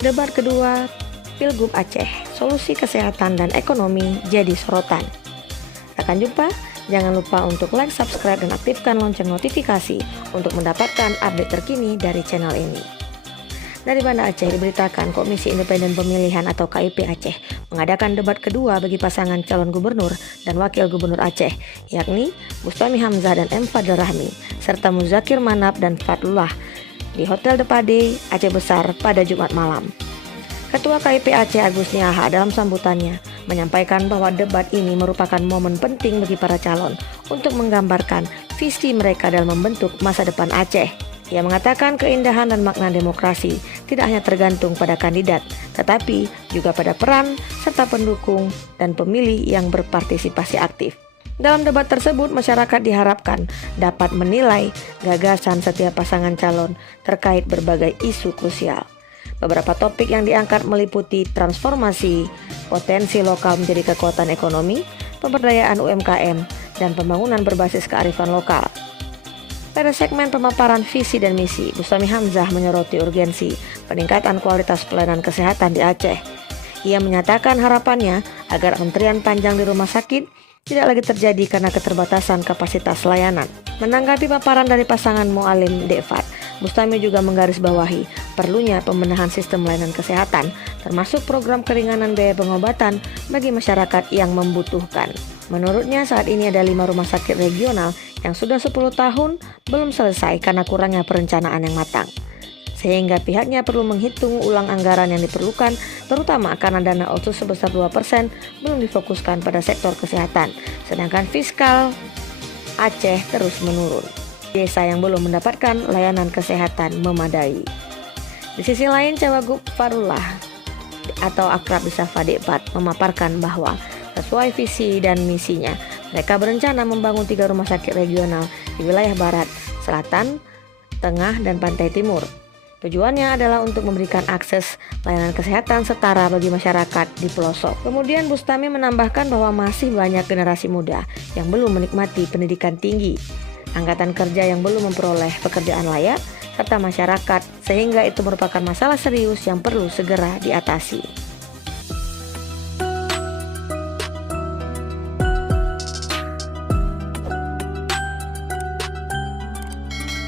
Debat kedua Pilgub Aceh, solusi kesehatan dan ekonomi jadi sorotan. Rekan jumpa, jangan lupa untuk like, subscribe, dan aktifkan lonceng notifikasi untuk mendapatkan update terkini dari channel ini. Dari Banda Aceh diberitakan Komisi Independen Pemilihan atau KIP Aceh mengadakan debat kedua bagi pasangan calon gubernur dan wakil gubernur Aceh, yakni Bustami Hamzah dan M. Fadl Rahmi, serta Muzakir Manap dan Fadlullah di Hotel Depade Aceh Besar pada Jumat malam. Ketua KIP Aceh Agus Niaha dalam sambutannya menyampaikan bahwa debat ini merupakan momen penting bagi para calon untuk menggambarkan visi mereka dalam membentuk masa depan Aceh. Ia mengatakan keindahan dan makna demokrasi tidak hanya tergantung pada kandidat, tetapi juga pada peran serta pendukung dan pemilih yang berpartisipasi aktif. Dalam debat tersebut, masyarakat diharapkan dapat menilai gagasan setiap pasangan calon terkait berbagai isu krusial. Beberapa topik yang diangkat meliputi transformasi, potensi lokal menjadi kekuatan ekonomi, pemberdayaan UMKM, dan pembangunan berbasis kearifan lokal. Pada segmen pemaparan visi dan misi, Bustami Hamzah menyoroti urgensi peningkatan kualitas pelayanan kesehatan di Aceh. Ia menyatakan harapannya agar antrian panjang di rumah sakit tidak lagi terjadi karena keterbatasan kapasitas layanan. Menanggapi paparan dari pasangan Mualim Dekfat, Bustami juga menggarisbawahi perlunya pembenahan sistem layanan kesehatan, termasuk program keringanan biaya pengobatan bagi masyarakat yang membutuhkan. Menurutnya saat ini ada 5 rumah sakit regional yang sudah 10 tahun belum selesai karena kurangnya perencanaan yang matang. Sehingga pihaknya perlu menghitung ulang anggaran yang diperlukan, terutama karena dana otsus sebesar 2% belum difokuskan pada sektor kesehatan, sedangkan fiskal Aceh terus menurun. Desa yang belum mendapatkan layanan kesehatan memadai. Di sisi lain, Cawagup Fadlullah atau akrab disapa Dekfat memaparkan bahwa sesuai visi dan misinya, mereka berencana membangun 3 rumah sakit regional di wilayah barat, selatan, tengah, dan pantai timur. Tujuannya adalah untuk memberikan akses layanan kesehatan setara bagi masyarakat di pelosok. Kemudian Bustami menambahkan bahwa masih banyak generasi muda yang belum menikmati pendidikan tinggi, angkatan kerja yang belum memperoleh pekerjaan layak, serta masyarakat, sehingga itu merupakan masalah serius yang perlu segera diatasi.